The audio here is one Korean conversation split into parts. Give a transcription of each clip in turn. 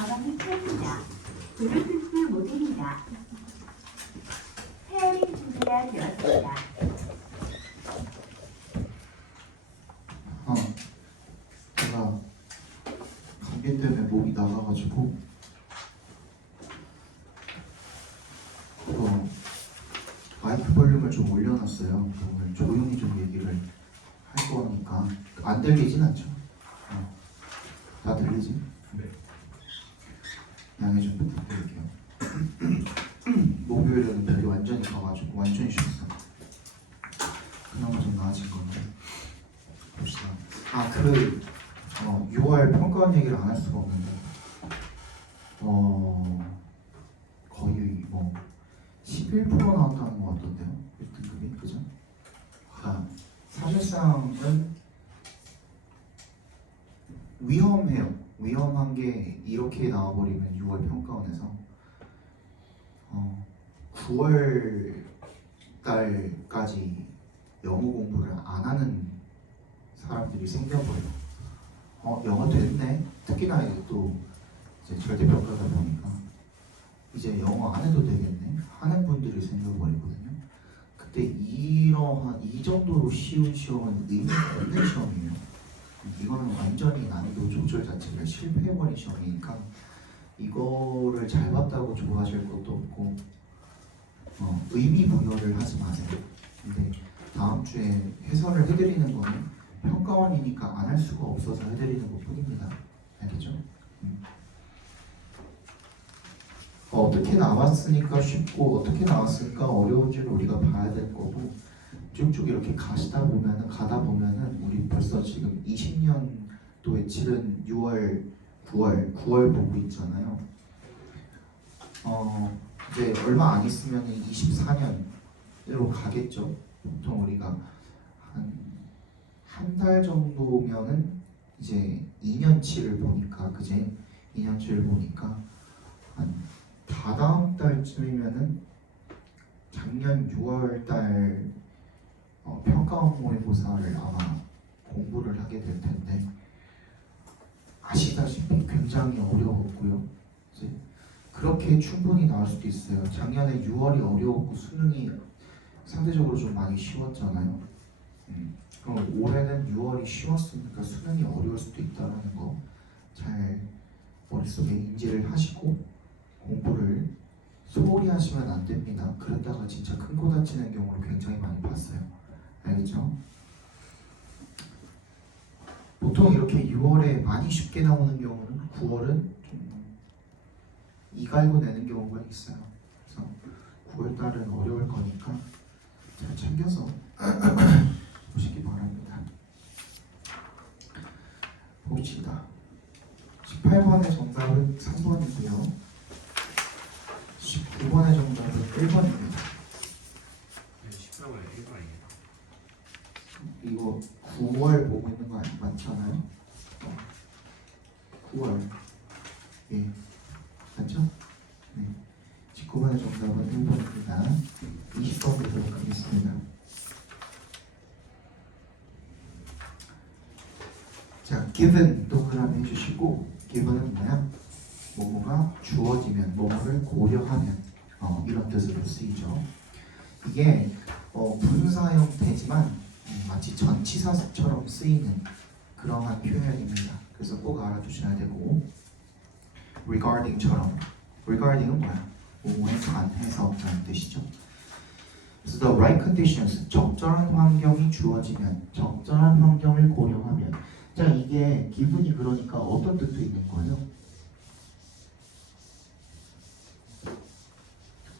가방이 펴집니다. 블루투스 모드입니다. 페어링 준비가 되었습니다. 제가 감기 때문에 목이 나가가지고 마이크 볼륨을 좀 올려놨어요. 오늘 조용히 좀 얘기를 할 거니까 안 들리진 않죠? 다 들리지? 네. 양해 좀 부탁드릴게요. 목요일에는 별이 완전히 가가지고 완전히 쉬었어. 그나마 좀 나아진 건데 봅시다. 6월 평가원 얘기를 안 할 수가 없는데 거의 뭐 11% 나왔다는 것 같던데요. 1등급이 그죠? 사실상은 위험해요. 위험한 게 이렇게 나와버리면 6월 평가원에서 9월 달까지 영어 공부를 안 하는 사람들이 생겨버려요. 영어 됐네. 특히나 이제 또 이제 절대평가다 보니까 이제 영어 안 해도 되겠네 하는 분들이 생겨버리거든요. 그때 이러한 이 정도로 쉬운 시험은 의미 없는 시험이에요. 이거는 완전히 난이도 조절 자체가 실패해버린 시험이니까 이거를 잘 봤다고 좋아하실 것도 없고 의미 부여를 하지 마세요. 근데 다음 주에 해설을 해드리는 거는 평가원이니까 안 할 수가 없어서 해드리는 것 뿐입니다. 알겠죠? 어떻게 나왔으니까 쉽고 어떻게 나왔으니까 어려운지를 우리가 봐야 될 거고 쭉쭉 이렇게 가다 보면은 우리 벌써 지금 20년도에 치른 6월, 9월 보고 있잖아요. 이제 얼마 안 있으면 24년으로 가겠죠. 보통 우리가 한 달 정도면은 이제 2년치를 보니까 그제 2년치를 보니까 한 다다음 달쯤이면은 작년 6월 달 평가원 모의고사를 아마 공부를 하게 될 텐데 아시다시피 굉장히 어려웠고요. 이제 그렇게 충분히 나올 수도 있어요. 작년에 6월이 어려웠고 수능이 상대적으로 좀 많이 쉬웠잖아요. 그럼 올해는 6월이 쉬웠으니까 수능이 어려울 수도 있다는 거 잘 머릿속에 인지를 하시고 공부를 소홀히 하시면 안 됩니다. 그러다가 진짜 큰 코 다치는 경우를 굉장히 많이 봤어요. 알겠죠? 보통 이렇게 6월에 많이 쉽게 나오는 경우는 9월은 좀 이갈고 내는 경우가 있어요. 그래서 9월 달은 어려울 거니까 잘 챙겨서 보시기 바랍니다. 봅시다. 18번의 정답은 3번이고요. 19번의 정답은 1번입니다. 14번에 1번입니다. 이거 9월 보고 있는 거 맞잖아요? 9월. 예. 맞죠? 네. 19번의 정답은 1번입니다. 20번 보도록 하겠습니다. 자, given 동그라미 해주시고 given은 뭐야? 뭐뭐가 주어지면, 뭐뭐를 고려하면 이런 뜻으로 쓰이죠. 이게 분사 형태지만 마치 전치사처럼 쓰이는 그러한 표현입니다. 그래서 꼭 알아두셔야 되고 regarding처럼 regarding은 뭐야? 뭐뭐에 관해서라는 뜻이죠. 그래서 the right conditions, 적절한 환경이 주어지면, 적절한 환경을 고려하면. 자, 이게 기분이 그러니까 어떤 뜻도 있는 거예요?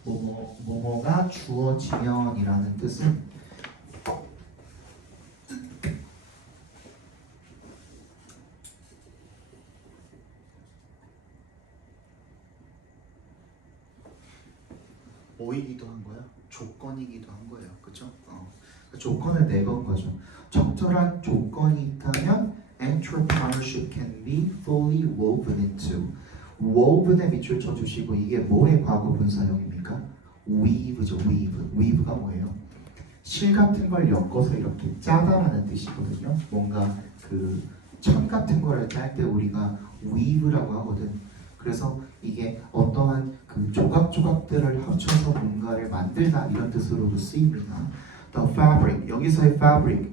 뭐뭐가 주어지면이라는 뜻은 뭐이기도 한 거야? 조건이기도 한 거예요. 그쵸? 조건을 내건 거죠. 적절한 조건이 있다면 entrepreneurship can be fully woven into. woven에 밑줄 쳐주시고 이게 뭐의 과거 분사형입니까? weave죠. weave가 뭐예요? 실 같은 걸 엮어서 이렇게 짜다라는 뜻이거든요. 뭔가 그 천 같은 거를 짤 때 우리가 weave라고 하거든. 그래서 이게 어떠한 그 조각조각들을 합쳐서 뭔가를 만들다 이런 뜻으로도 쓰입니다. The fabric, 여기서의 fabric,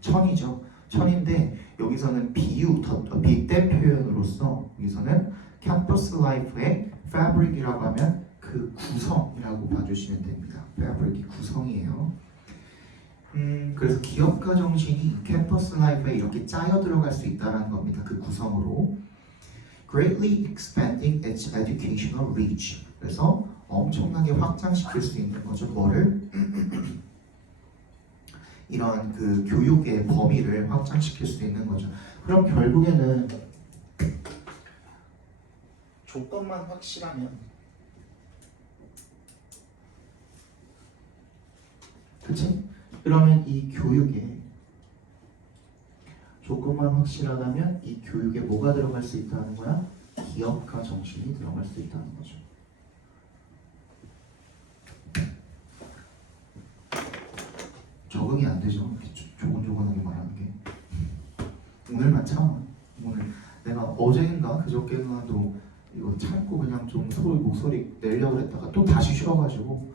천이죠. 천인데 여기서는 비유, 빗댄 표현으로서 여기서는 캠퍼스 라이프의 fabric이라고 하면 그 구성이라고 봐주시면 됩니다. fabric이 구성이에요. 그래서 기업가 정신이 캠퍼스 라이프에 이렇게 짜여 들어갈 수 있다는 겁니다. 그 구성으로. Greatly expanding its educational reach. 그래서 엄청나게 확장시킬 수 있는 거죠. 뭐를? 이런 그 교육의 범위를 확장시킬 수 있는 거죠. 그럼 결국에는 조건만 확실하면, 그치? 그러면 이 교육에 조건만 확실하다면 이 교육에 뭐가 들어갈 수 있다는 거야? 기업가 정신이 들어갈 수 있다는 거죠. 적응이 안 되죠. 조곤조곤하게 말하는 게. 오늘만 참아. 오늘 내가 어제인가 그저께인가도 이거 참고 그냥 좀 목소리 내려고 했다가 또 다시 쉬어가지고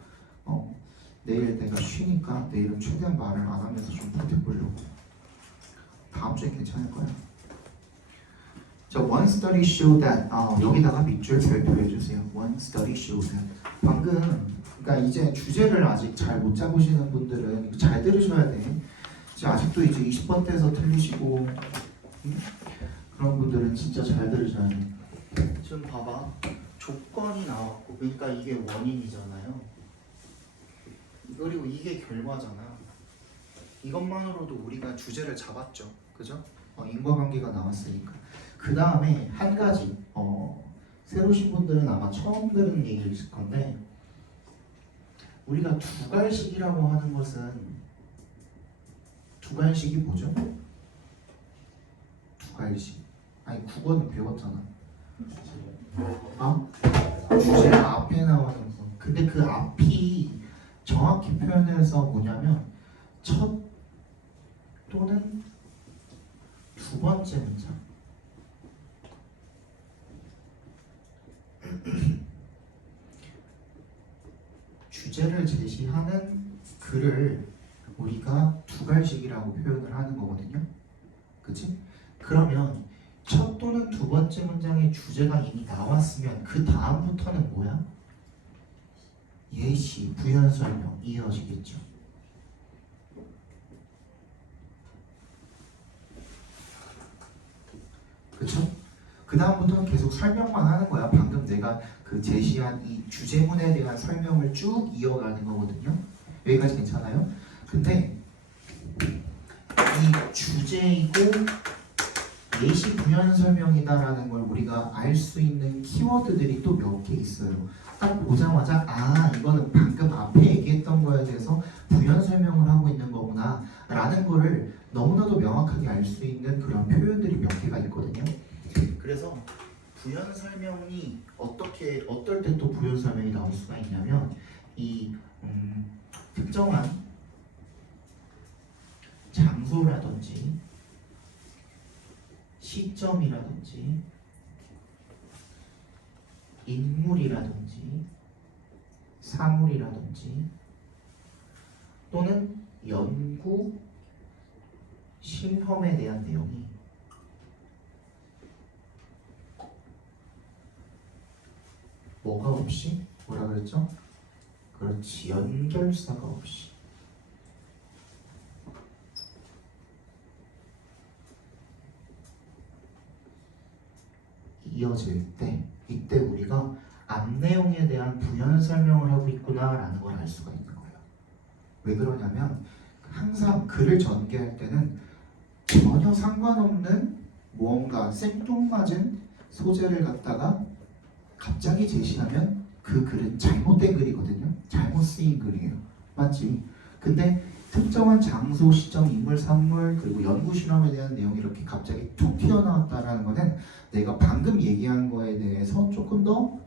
내일 내가 쉬니까 내일은 최대한 말을 안 하면서 좀 버텨보려고. 다음 주에 괜찮을 거야. 자, one study showed that 여기다가 밑줄 별표해 주세요. one study showed that. 방금 그러니까 이제 주제를 아직 잘 못 잡으시는 분들은 이거 잘 들으셔야 돼. 이제 아직도 이제 20번대에서 틀리시고 그런 분들은 진짜 잘 들으셔야 돼. 지금 봐봐. 조건이 나왔고 그러니까 이게 원인이잖아요. 그리고 이게 결과잖아. 이것만으로도 우리가 주제를 잡았죠. 그죠? 인과관계가 나왔으니까. 그 다음에 한 가지 새로 오신 분들은 아마 처음 들은 얘기일 건데 우리가 두갈식이라고 하는 것은 두갈식이 뭐죠? 두갈식. 아니 국어는 배웠잖아. 주제 앞에 나오는 거. 근데 그 앞이 정확히 표현해서 뭐냐면 첫 또는 두 번째 문장. 주제를 제시하는 글을 우리가 두갈식이라고 표현을 하는 거거든요. 그치? 그러면 첫 또는 두 번째 문장의 주제가 이미 나왔으면 그 다음부터는 뭐야? 예시, 부연 설명 이어지겠죠. 그쵸? 그 다음부터는 계속 설명만 하는 거야. 방금 내가 그 제시한 이 주제문에 대한 설명을 쭉 이어가는 거거든요. 여기까지 괜찮아요? 근데 이 주제이고 예시 부연 설명이다라는 걸 우리가 알 수 있는 키워드들이 또 몇 개 있어요. 딱 보자마자 이거는 방금 앞에 얘기했던 거에 대해서 부연 설명을 하고 있는 거구나 라는 거를 너무나도 명확하게 알 수 있는 그런 표현들이 몇 개가 있거든요. 그래서 부연 설명이 어떨 때 또 부연 설명이 나올 수가 있냐면 이 특정한 장소라든지 시점이라든지 인물이라든지 사물이라든지 또는 연구 실험에 대한 내용이 뭐가 없이? 뭐라 그랬죠? 그렇지, 연결사가 없이 이어질 때 이때 우리가 앞 내용에 대한 부연 설명을 하고 있구나라는 걸 알 수가 있는 거예요. 왜 그러냐면 항상 글을 전개할 때는 전혀 상관없는 무언가 생뚱맞은 소재를 갖다가 갑자기 제시하면 그 글은 잘못된 글이거든요. 잘못 쓰인 글이에요. 맞지? 근데 특정한 장소, 시점, 인물, 산물 그리고 연구 실험에 대한 내용이 이렇게 갑자기 툭 튀어나왔다라는 거는 내가 방금 얘기한 거에 대해서 조금 더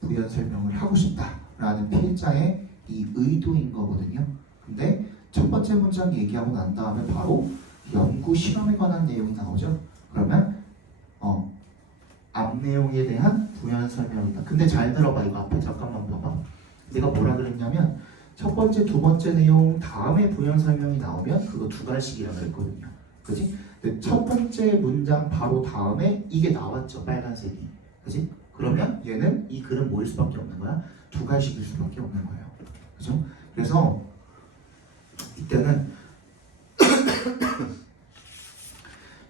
부연 설명을 하고 싶다라는 필자의 이 의도인 거거든요. 근데 첫 번째 문장 얘기하고 난 다음에 바로 연구 실험에 관한 내용이 나오죠. 그러면 앞 내용에 대한 부연 설명이다. 근데 잘 들어봐. 이거 앞에 잠깐만 봐봐. 내가 뭐라 그랬냐면 첫 번째, 두 번째 내용 다음에 부연 설명이 나오면 그거 두 갈씩이라 그랬거든요. 그지? 근데 첫 번째 문장 바로 다음에 이게 나왔죠. 빨간색이. 그지? 그러면 얘는 이 글은 뭐일 수밖에 없는 거야? 두 갈씩일 수밖에 없는 거예요. 그죠? 그래서 이때는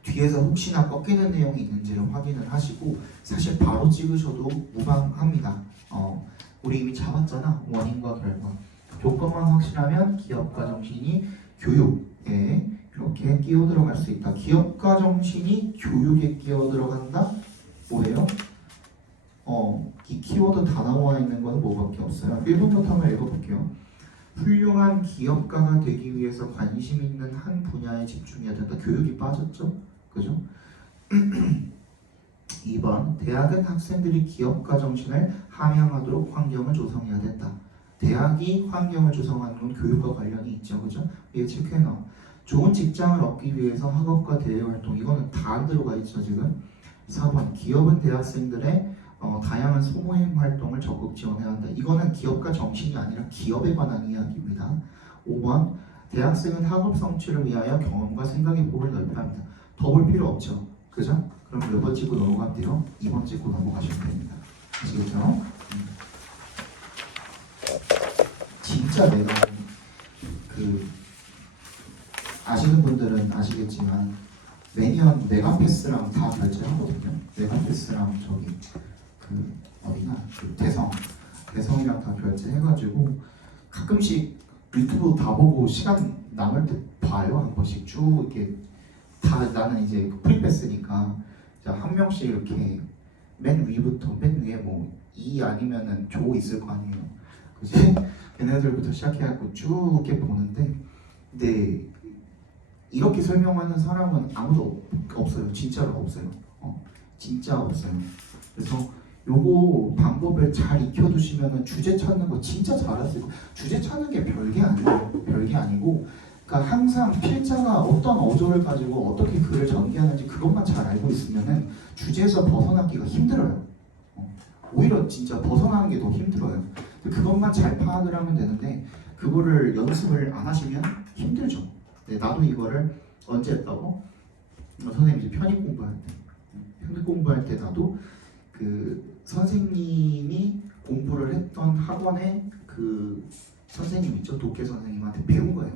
뒤에서 혹시나 꺾이는 내용이 있는지를 확인을 하시고 사실 바로 찍으셔도 무방합니다. 우리 이미 잡았잖아. 원인과 결과. 조건만 확실하면 기업가 정신이 교육에 이렇게 끼어 들어갈 수 있다. 기업가 정신이 교육에 끼어 들어간다? 뭐예요? 이 키워드 다 나와 있는 건 뭐밖에 없어요. 1번부터 한번 읽어볼게요. 훌륭한 기업가가 되기 위해서 관심 있는 한 분야에 집중해야 된다. 교육이 빠졌죠? 그죠? 2번 대학은 학생들이 기업가 정신을 함양하도록 환경을 조성해야 된다. 대학이 환경을 조성하는 건 교육과 관련이 있죠. 그죠? 위에 체크해놔. 좋은 직장을 얻기 위해서 학업과 대외 활동 이거는 다 안 들어가 있죠 지금. 4번 기업은 대학생들의 다양한 소모임 활동을 적극 지원해야 한다. 이거는 기업가 정신이 아니라 기업에 관한 이야기입니다. 5번 대학생은 학업 성취를 위하여 경험과 생각의 폭을 넓혀야 합니다. 더 볼 필요 없죠. 그죠? 그럼 몇 번 찍고 넘어가면 돼요? 2번 찍고 넘어가시면 됩니다. 아시겠죠? 진짜 내가 아시는 분들은 아시겠지만 매년 메가패스랑 다 결제하거든요. 메가패스랑 저기 어디나 대성이랑 다 결제해가지고 가끔씩 유튜브 다 보고 시간 남을 때 봐요. 한 번씩 쭉 이렇게 다 나는 이제 프리패스니까 한 명씩 이렇게 맨 위부터 맨 위에 뭐 이 아니면은 조 있을 거 아니에요. 그지? 걔네들부터 시작해갖고 쭉 이렇게 보는데 근데 이렇게 설명하는 사람은 아무도 없어요. 진짜로 없어요. 진짜 없어요. 그래서 요거 방법을 잘 익혀두시면은 주제 찾는 거 진짜 잘하세요. 주제 찾는 게 별게 아니에요. 별게 아니고 그러니까 항상 필자가 어떤 어조를 가지고 어떻게 글을 전개하는지 그것만 잘 알고 있으면은 주제에서 벗어나기가 힘들어요. 오히려 진짜 벗어나는 게 더 힘들어요. 그것만 잘 파악을 하면 되는데 그거를 연습을 안 하시면 힘들죠. 네, 나도 이거를 언제 했다고? 선생님 이제 편입 공부할 때 나도 선생님이 공부를 했던 학원의 선생님 있죠? 독해 선생님한테 배운 거예요.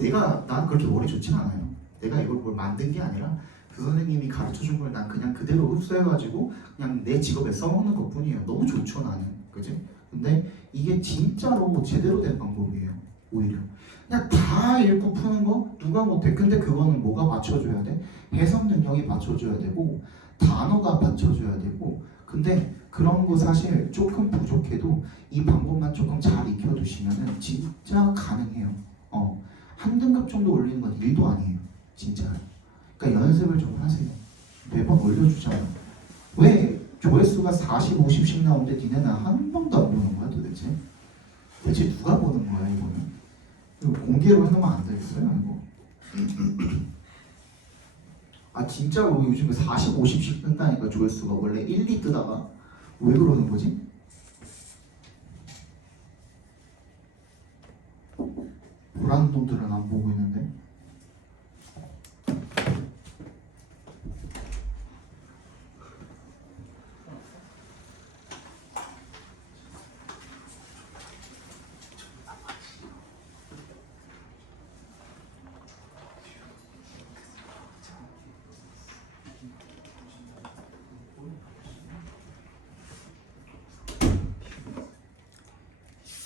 이거 난 그렇게 머리 좋지 않아요. 내가 이걸 뭘 만든 게 아니라 그 선생님이 가르쳐준 걸 난 그냥 그대로 흡수해가지고 그냥 내 직업에 써먹는 것 뿐이에요. 너무 좋죠 나는. 그지? 근데 이게 진짜로 제대로 된 방법이에요. 오히려 그냥 다 읽고 푸는 거 누가 못해. 근데 그거는 뭐가 받쳐줘야 돼? 해석 능력이 받쳐줘야 되고 단어가 받쳐줘야 되고 근데 그런 거 사실 조금 부족해도 이 방법만 조금 잘 익혀두시면은 진짜 가능해요. 한 등급 정도 올리는 건 일도 아니에요. 진짜. 그러니까 연습을 좀 하세요. 매번 올려주잖아요. 왜 조회수가 40, 50씩 나오는데 니네는 한 번도 안 보는 거야 도대체? 대체 누가 보는 거야 이거는? 이거 공개로 해놓으면 안 되겠어요 이거? 아 진짜로 요즘 40, 50씩 뜬다니까 조회수가 원래 1, 2 뜨다가 왜 그러는 거지? 보라는 놈들은 안 보고 있는데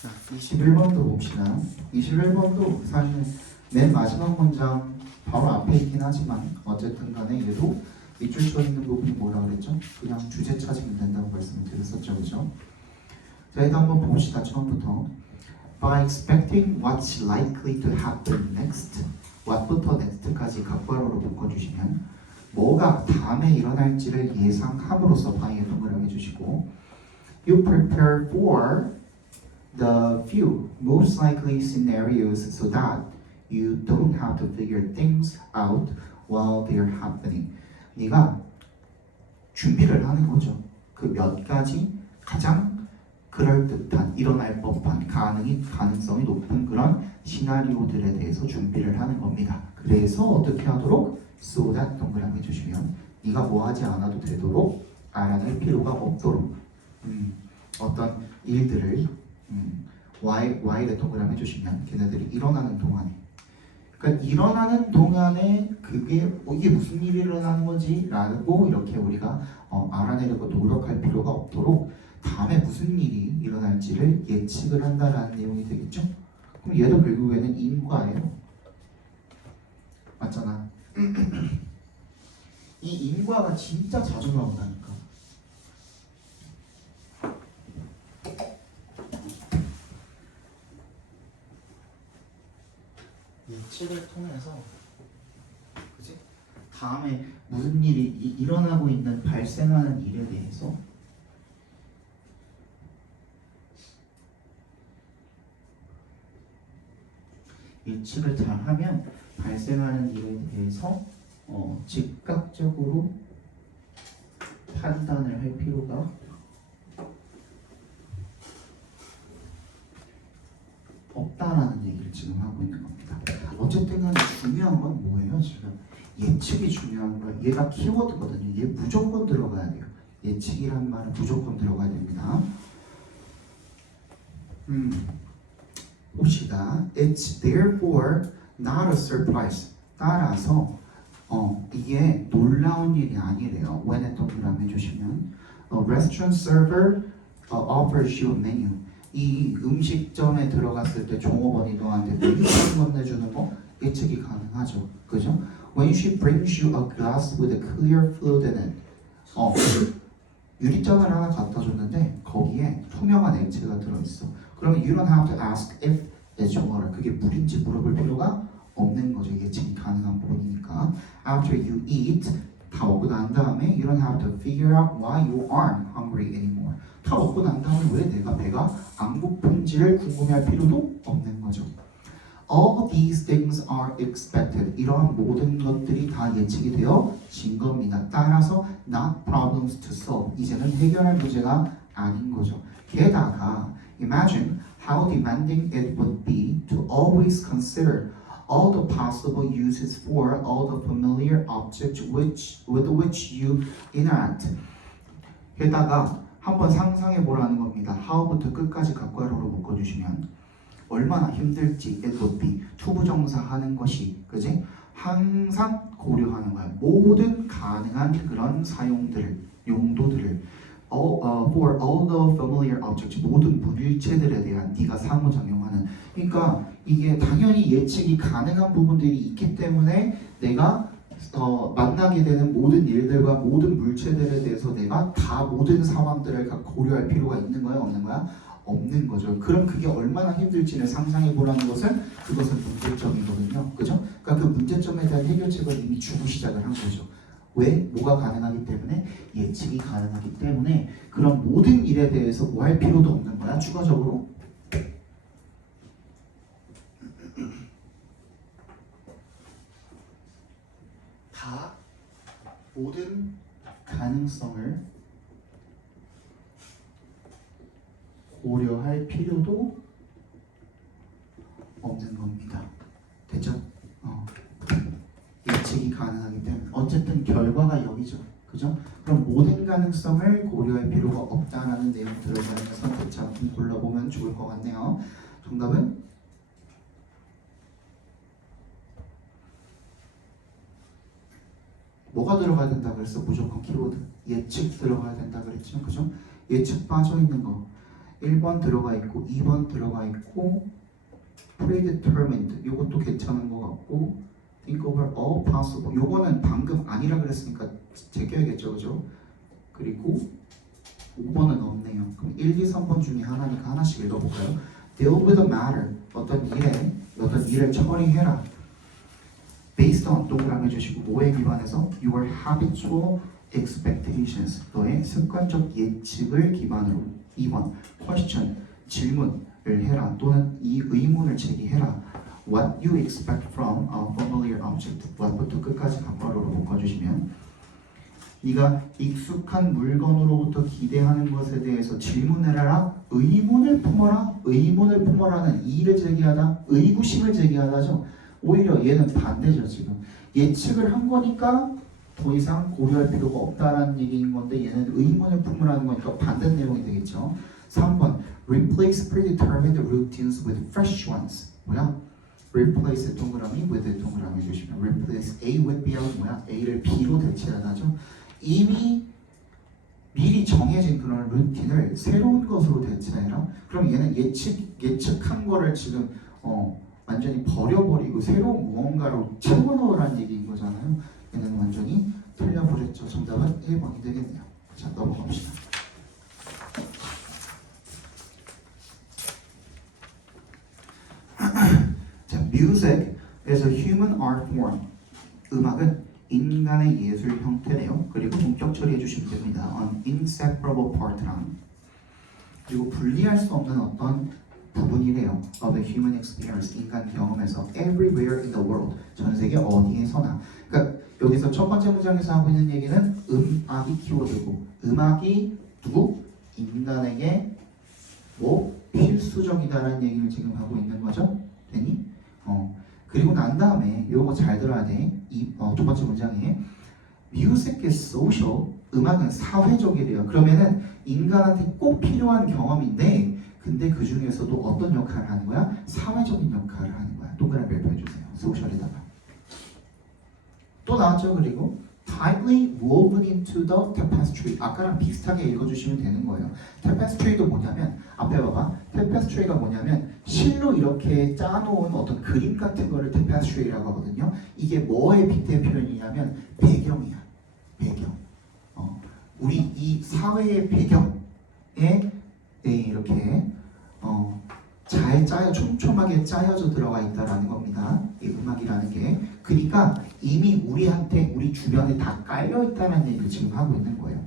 자, 21번도 봅시다. 21번도 사실 맨 마지막 문장 바로 앞에 있긴 하지만 어쨌든 간에 얘도 밑줄 쳐 있는 부분이 뭐라 그랬죠? 그냥 주제 찾으면 된다고 말씀을 드렸었죠. 그죠? 자, 일단 한번 봅시다. 처음부터 By expecting what's likely to happen next what부터 next까지 각괄호로 묶어주시면 뭐가 다음에 일어날지를 예상함으로써 by에 동그라미 해주시고 You prepare for the few most likely scenarios so that you don't have to figure things out while they're happening. 네가 준비를 하는 거죠. 그 몇 가지 가장 그럴듯한 일어날 법한 가능성이 높은 그런 시나리오들에 대해서 준비를 하는 겁니다. 그래서 어떻게 하도록 so that 동그라미 해주시면 네가 뭐 하지 않아도 되도록 알아낼 필요가 없도록 어떤 일들을 why를 동그라미 해주시면 걔네들이 일어나는 동안에 그러니까 일어나는 동안에 그게 이게 무슨 일이 일어나는 거지? 라고 이렇게 우리가 알아내려고 노력할 필요가 없도록 다음에 무슨 일이 일어날지를 예측을 한다라는 내용이 되겠죠? 그럼 얘도 결국에는 인과예요. 맞잖아. 이 인과가 진짜 자주 나온다니까. 예측을 통해서 그지? 다음에 무슨 일이 일어나고 있는 발생하는 일에 대해서 예측을 잘하면 발생하는 일에 대해서 즉각적으로 판단을 할 필요가 없다라는 얘기를 지금 하고 있는 겁니다. 어쨌든 간에 중요한 건 뭐예요? 지금 예측이 중요한 거예요. 얘가 키워드거든요. 얘 무조건 들어가야 돼요. 예측이란 말은 무조건 들어가야 됩니다. 봅시다. It's therefore not a surprise. 따라서 이게 놀라운 일이 아니래요. when에 동그라미 해주시면 A restaurant server offers you a menu. 이 음식점에 들어갔을 때 종업원이 너한테 메뉴를 건네주는 거 예측이 가능하죠. 그죠? When she brings you a glass with a clear fluid in it. 유리잔을 하나 갖다 줬는데 거기에 투명한 액체가 들어있어. 그러면 you don't have to ask if it's water. 그게 물인지 물어볼 필요가 없는 거죠. 예측이 가능한 부분이니까. After you eat, 다 먹고 난 다음에 you don't have to figure out why you aren't hungry anymore. 다 먹고 난 다음에 왜 내가 배가 안 고픈지를 궁금해할 필요도 없는 거죠. All these things are expected. 이러한 모든 것들이 다 예측이 되어진 겁니다. 따라서 not problems to solve. 이제는 해결할 문제가 아닌 거죠. 게다가 imagine how demanding it would be to always consider all the possible uses for all the familiar objects with which you interact. 게다가 한번 상상해 보라는 겁니다. how부터 끝까지 괄호로 묶어주시면 얼마나 힘들지. it would be 투부정사 하는 것이 그지? 항상 고려하는 거야. 모든 가능한 그런 사용들을 용도들을 for all the familiar objects 모든 물체들에 대한 네가 상호작용하는 그러니까 이게 당연히 예측이 가능한 부분들이 있기 때문에 내가 만나게 되는 모든 일들과 모든 물체들에 대해서 내가 다 모든 상황들을 고려할 필요가 있는 거야 없는 거야? 없는 거죠. 그럼 그게 얼마나 힘들지를 상상해 보라는 것은 그것은 문제점이거든요. 그죠? 그러니까 그 문제점에 대한 해결책을 이미 주고 시작을 한 거죠. 왜? 뭐가 가능하기 때문에? 예측이 가능하기 때문에 그런 모든 일에 대해서 뭐 할 필요도 없는 거야. 추가적으로 다 모든 가능성을 고려할 필요도 없는 겁니다. 됐죠? 예측이 가능하기 때문에 어쨌든 결과가 여기죠. 그죠? 그럼 모든 가능성을 고려할 필요가 없다라는 내용 들어가 있는 선택지 한번 골라보면 좋을 것 같네요. 정답은 뭐가 들어가야 된다 그랬어? 무조건 키워드 예측 들어가야 된다 그랬죠. 그죠? 예측 빠져있는 거 1번 들어가 있고 2번 들어가 있고 predetermined 요것도 괜찮은 것 같고 think over all possible 요거는 방금 아니라 그랬으니까 제껴야겠죠. 그죠? 그리고 5번은 없네요. 그럼 1, 2, 3번 중에 하나니까 하나씩 읽어볼까요? deal with a matter 어떤 일을 처리해라 based on 동그라미 해주시고 뭐에 기반해서 your habitual expectations 너의 습관적 예측을 기반으로 2번 question 질문을 해라 또는 이 의문을 제기해라 what you expect from a familiar object what부터 끝까지 괄호로 묶어주시면 네가 익숙한 물건으로부터 기대하는 것에 대해서 질문해라. 의문을 품어라. 의문을 품어라는 이의를 제기하다. 의구심을 제기하다죠. 오히려 얘는 반대죠. 지금 예측을 한 거니까 더 이상 고려할 필요가 없다라는 얘기인 건데 얘는 의문을 품으라는 거니까 반대 내용이 되겠죠. 3번 Replace predetermined routines with fresh ones. 뭐야? Replace 동그라미 with 동그라미 주시면 Replace A with B하고 뭐야? A를 B로 대체하다죠. 이미 미리 정해진 그런 루틴을 새로운 것으로 대체해라. 그럼 얘는 예측한 거를 지금 완전히 버려버리고 새로운 무언가로 채워넣으라는 얘기인 거잖아요. 얘는 완전히 틀려버렸죠. 정답은 1번이 되겠네요. 자, 넘어갑시다. 자, music is a human art form. 음악은 인간의 예술 형태래요. 그리고 본격 처리해 주시면 됩니다. An inseparable part랑 그리고 분리할 수 없는 어떤 부분이래요. Of the human experience, 인간 경험에서 everywhere in the world, 전 세계 어디에서나. 그러니까 여기서 첫 번째 문장에서 하고 있는 얘기는 음악이 키워드고, 음악이 누구? 인간에게 뭐 필수적이다라는 얘기를 지금 하고 있는 거죠. 되니? 그리고 난 다음에 요거 잘 들어야 돼. 두 번째 문장에 Music is social, 음악은 사회적이래요. 그러면은 인간한테 꼭 필요한 경험인데 근데 그 중에서도 어떤 역할을 하는 거야? 사회적인 역할을 하는 거야. 동그라미 별표해 주세요. 소셜에다가 또 나왔죠. 그리고 tightly woven into the tapestry. 아까랑 비슷하게 읽어주시면 되는 거예요. tapestry도 뭐냐면 앞에 봐봐. tapestry가 뭐냐면 실로 이렇게 짜놓은 어떤 그림 같은 거를 tapestry라고 하거든요. 이게 뭐의 빗대 표현이냐면 배경이야. 배경. 우리 이 사회의 배경에 이렇게 잘 짜여 촘촘하게 짜여져 들어가 있다라는 겁니다. 이 음악이라는 게. 그러니까 이미 우리한테 우리 주변에 다 깔려 있다는 얘기를 지금 하고 있는 거예요.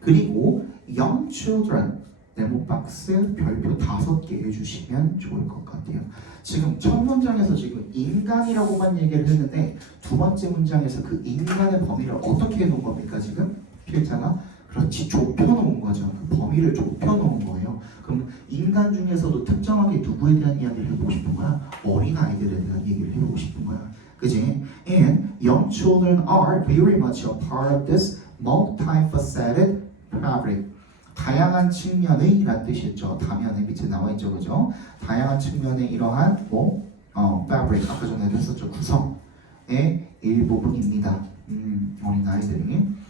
그리고 young children 네모 박스 별표 5개 해주시면 좋을 것 같아요. 지금 첫 문장에서 지금 인간이라고만 얘기를 했는데 두 번째 문장에서 그 인간의 범위를 어떻게 해놓은 겁니까 지금? 필자가 그렇지 좁혀놓은 거죠. 그 범위를 좁혀놓은 거예요. 그럼 인간 중에서도 특정하게 누구에 대한 이야기를 해보고 싶은 거야? 어린아이들에 대한 얘기를 해보고 싶은 거야. 그지? And young children are very much a part of this multifaceted fabric. 다양한 측면의 라는 뜻이었죠. 다면에 밑에 나와 있죠. 그죠? 다양한 측면의 이러한 fabric 아까 전에도 했었죠. 구성의 일부분입니다. 어린아이들이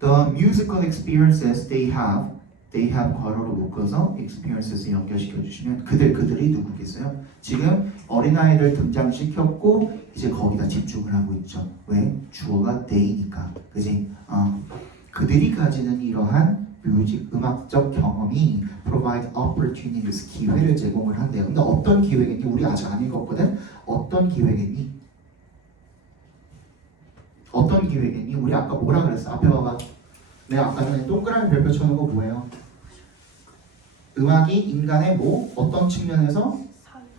The musical experiences they have 괄호로 묶어서 experiences 연결시켜 주시면 그들이 누구겠어요? 지금 어린아이를 등장시켰고 이제 거기다 집중을 하고 있죠. 왜? 주어가 they니까. 그지? 그들이 가지는 이러한 음악적 경험이 provide opportunities, 기회를 제공을 한대요. 근데 어떤 기회겠니? 우리 아직 안 읽었거든? 어떤 기회겠니? 어떤 기회겠니? 우리 아까 뭐라 그랬어? 앞에 봐봐. 내가 아까 전에 동그라미 별표 쳐놓은 거 뭐예요? 음악이 인간의 뭐? 어떤 측면에서?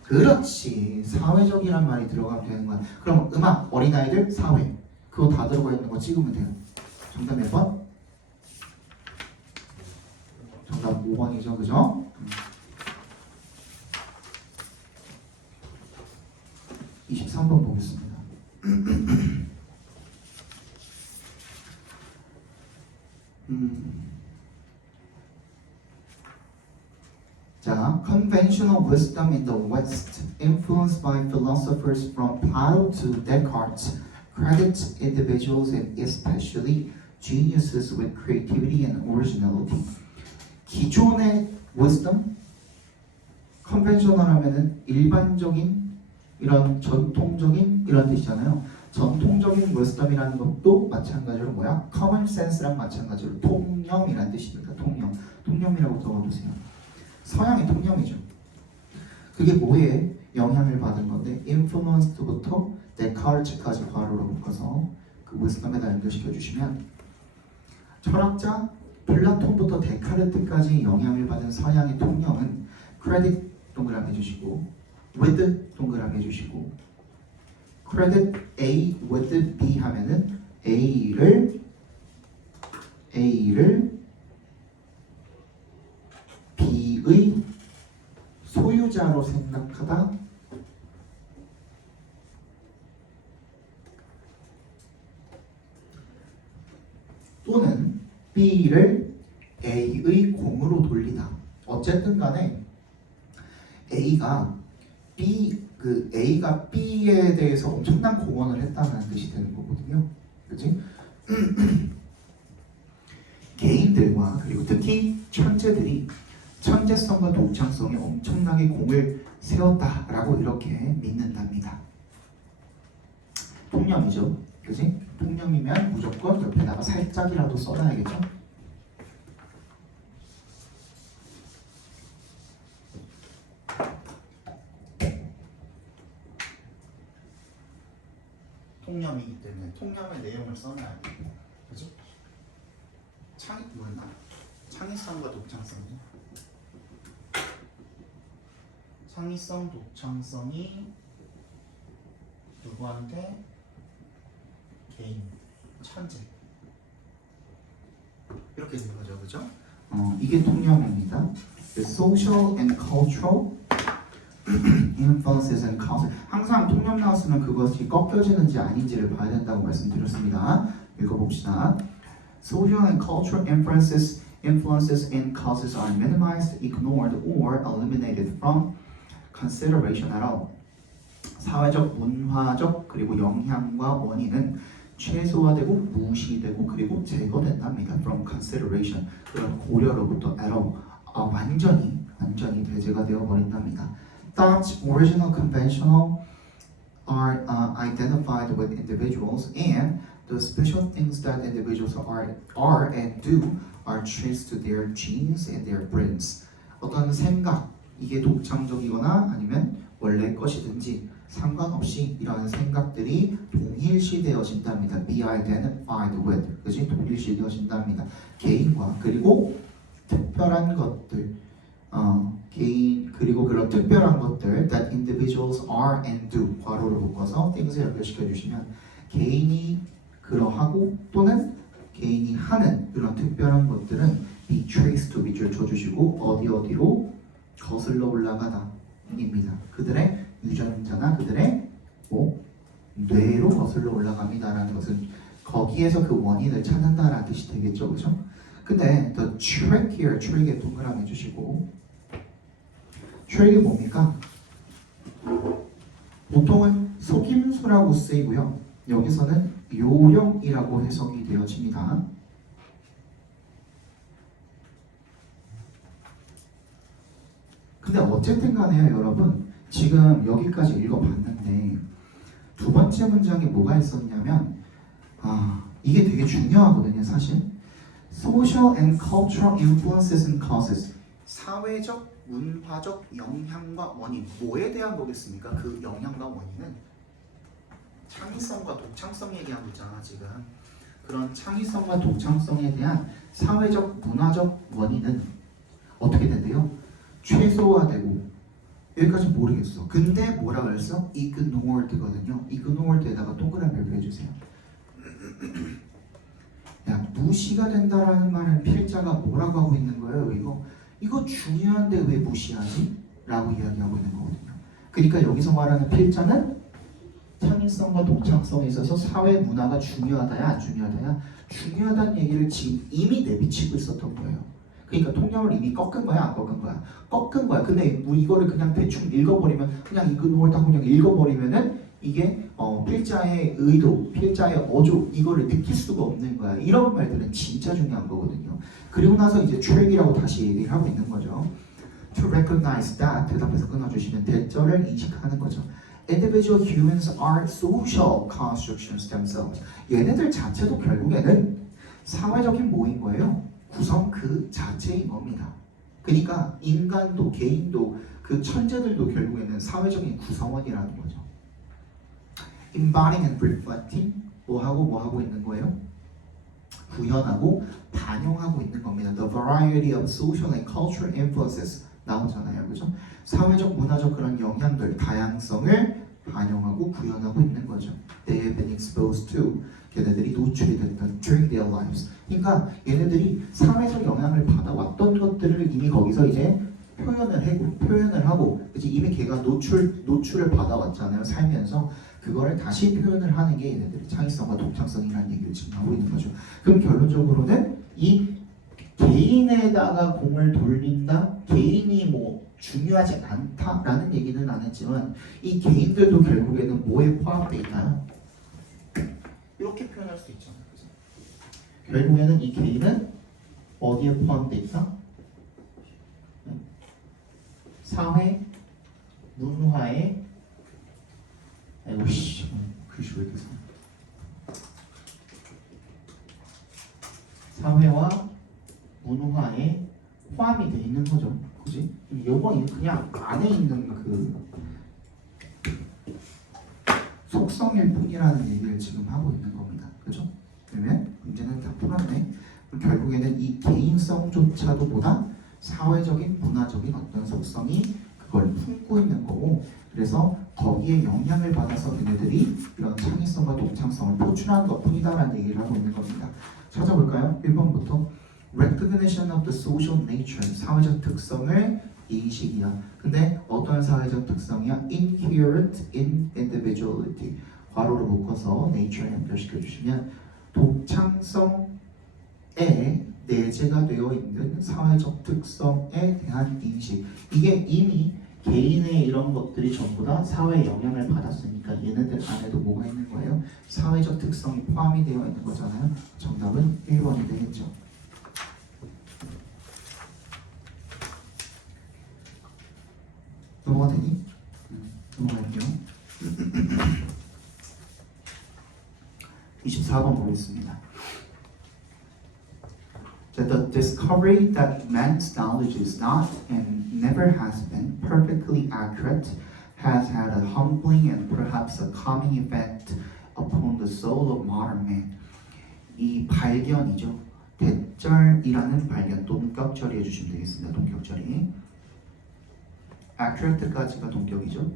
그렇지. 사회적이란 말이 들어가면 되는 거야. 그럼 음악, 어린아이들, 사회. 그거 다 들어가 있는 거 찍으면 돼요. 정답 몇 번? 정답 5번이죠. 그죠? 23번 보겠습니다. 자, conventional wisdom in the West, influenced by philosophers from Plato to Descartes, credits individuals and especially geniuses with creativity and originality. 기존의 wisdom, conventional 하면은 일반적인 이런 전통적인 이런 뜻이잖아요. 전통적인 wisdom이라는 것도 마찬가지로 뭐야? common sense랑 마찬가지로 통념이라는 뜻입니다. 통념이라고 적어주세요. 서양의 통념이죠. 그게 뭐에 영향을 받은 건데 influence부터 데카르트까지 괄호로 묶어서 그 wisdom에다 연결시켜 주시면 철학자 플라톤부터 데카르트까지 영향을 받은 서양의 통념은 credit 동그라미 해주시고 with 동그라미 해주시고 credit A with B 하면은 A를 B의 소유자로 생각하다. 또는 B를 A의 공으로 돌리다. 어쨌든 간에 A가 B에 대해서 엄청난 공헌을 했다는 뜻이 되는 거거든요. 그치? 개인들과 그리고 특히 천재들이 천재성과 독창성에 엄청나게 공을 세웠다라고 이렇게 믿는답니다. 통념이죠. 그치? 통념이면 무조건 옆에다가 살짝이라도 써놔야겠죠? 통념이기 때문에 통념의 내용을 써놔야 돼요. 그죠? 창의성과 독창성이죠. 창의성, 독창성이 누구한테? 개인, 천재. 이렇게 되는 거죠, 그죠? 이게 통념입니다. The social and cultural influences and causes. 항상 통념 나왔으면 그것이 꺾여지는지 아닌지를 봐야 된다고 말씀드렸습니다. 읽어봅시다. Social and cultural influences and causes are minimized, ignored, or eliminated from consideration at all. 사회적, 문화적, 그리고 영향과 원인은 최소화되고 무시되고 그리고 제거된답니다. From consideration, 그런 고려로부터 at all, 완전히 배제가 되어 버린답니다. Thoughts, original, conventional are identified with individuals, and the special things that individuals are and do are traced to their genes and their brains. 어떤 생각, 이게 독창적이거나 아니면 원래 것이든지 상관없이 이러한 생각들이 동일시되어진답니다. Be identified with, 그지? 동일시되어진답니다. 개인과 그리고 특별한 것들, 개인 그리고 그런 특별한 것들 that individuals are and do, 괄호를 묶어서 things에 연결시켜 주시면 개인이 그러하고 또는 개인이 하는 그런 특별한 것들은 be traced to 밑줄 쳐주시고 어디로 거슬러 올라가다 입니다. 그들의 유전자나 그들의 뇌로 거슬러 올라갑니다라는 것은 거기에서 그 원인을 찾는다라는 뜻이 되겠죠, 그죠? 근데 the trick here, trick에 동그라미 해주시고, trick이 뭡니까? 보통은 속임수라고 쓰이고요. 여기서는 요령이라고 해석이 되어집니다. 근데 어쨌든 간에요, 여러분. 지금 여기까지 읽어봤는데 두 번째 문장에 뭐가 있었냐면 이게 되게 중요하거든요, 사실. Social and cultural influences and causes. 사회적, 문화적 영향과 원인. 뭐에 대한 거겠습니까? 그 영향과 원인은 창의성과 독창성 얘기하고 있잖아, 지금. 그런 창의성과 독창성에 대한 사회적, 문화적 원인은 어떻게 된대요? 최소화되고, 여기까지 모르겠어. 근데 뭐라 그랬어? ignored거든요. ignored에다가 동그라미를 해주세요. 야, 무시가 된다라는 말은 필자가 뭐라고 하고 있는 거예요? 이거 중요한데 왜 무시하지? 라고 이야기하고 있는 거거든요. 그러니까 여기서 말하는 필자는 창의성과 독창성에 있어서 사회 문화가 중요하다야 안 중요하다야? 중요하다는 얘기를 지금 이미 내비치고 있었던 거예요. 그러니까 통념을 이미 꺾은 거야, 안 꺾은 거야? 꺾은 거야. 근데 뭐 이거를 그냥 대충 읽어버리면, 그냥 이거를 그냥 읽어버리면은 이게 필자의 의도, 필자의 어조 이거를 느낄 수가 없는 거야. 이런 말들은 진짜 중요한 거거든요. 그리고 나서 이제 트랙이라고 다시 얘기를 하고 있는 거죠. To recognize that, 대답해서 끊어주시면 대절을 인식하는 거죠. Individual humans are social constructions themselves. 얘네들 자체도 결국에는 사회적인 뭐인 거예요? 구성 그 자체인 겁니다. 그러니까 인간도 개인도 그 천재들도 결국에는 사회적인 구성원이라는 거죠. Embodying and reflecting 뭐 하고 있는 거예요? 구현하고 반영하고 있는 겁니다. The variety of social and cultural influences 나오잖아요, 그죠? 사회적, 문화적 그런 영향들, 다양성을 반영하고 구현하고 있는 거죠. They have been exposed to, 걔네들이 그러니까 얘네들이 삶에서 영향을 받아왔던 것들을 이미 거기서 이제 표현을 하고 그치? 이미 걔가 노출을 받아왔잖아요. 살면서 그거를 다시 표현을 하는 게 얘네들의 창의성과 독창성이라는 얘기를 지금 하고 있는 거죠. 그럼 결론적으로는 이 개인에다가 공을 돌린다? 개인이 뭐 중요하지 않다라는 얘기는 안 했지만 이 개인들도 결국에는 뭐에 포함되어 있나요? 이렇게 표현할 수 있잖아요. 그죠? 결국에는 이 개인은 어디에 포함되어 있다? 사회, 문화의 아이고 씨 글씨 왜 이렇게 써? 사회와 문화에 포함이 돼 있는 거죠. 그지? 요거 그냥 안에 있는 그 속성일 뿐이라는 얘기를 지금 하고 있는 겁니다. 그죠? 그러면 문제는 다 풀었네. 그럼 결국에는 이 개인성조차도 보다 사회적인 문화적인 어떤 속성이 그걸 품고 있는 거고 그래서 거기에 영향을 받아서 걔네들이 이런 창의성과 독창성을 표출하는 것뿐이다라는 얘기를 하고 있는 겁니다. 찾아볼까요? 1번부터 Recognition of the social nature 사회적 특성을 인식이야. 근데 어떤 사회적 특성이야? Inherent in individuality 괄호로 묶어서 nature를 연결시켜 주시면 독창성에 내재가 되어 있는 사회적 특성에 대한 인식 이게 이미 개인의 이런 것들이 전부 다 사회에 영향을 받았으니까 얘네들 안에도 뭐가 있는 거예요? 사회적 특성이 포함이 되어 있는 거잖아요. 정답은 1번이 되겠죠. 넘어가 되니? 넘어갈게요. 24번 보겠습니다. The discovery that man's knowledge is not and never has been perfectly accurate has had a humbling and perhaps a calming effect upon the soul of modern man. 이 발견이죠. 대절이라는 발견, 동격 처리해 주시면 되겠습니다. 동격 처리. accurate까지가 동격이죠.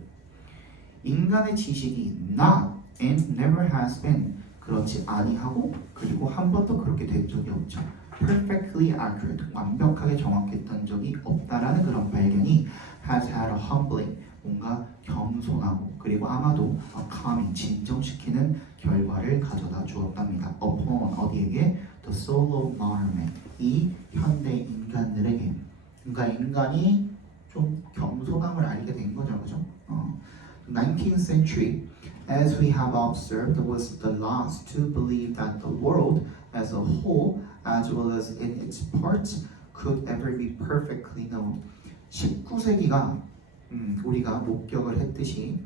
인간의 지식이 not and never has been 그렇지 아니하고 그리고 한 번도 그렇게 된 적이 없죠. perfectly accurate 완벽하게 정확했던 적이 없다라는 그런 발견이 has had a humbling 뭔가 겸손하고 그리고 아마도 a calming 진정시키는 결과를 가져다 주었답니다. upon 어디에게? the soul of modern man 이 현대 인간들에게 그러니까 인간이 좀 겸손함을 알게 된 거죠, 그죠? 19th century, as we have observed, was the last to believe that the world as a whole, as well as in its parts, could ever be perfectly known. 19세기가 우리가 목격을 했듯이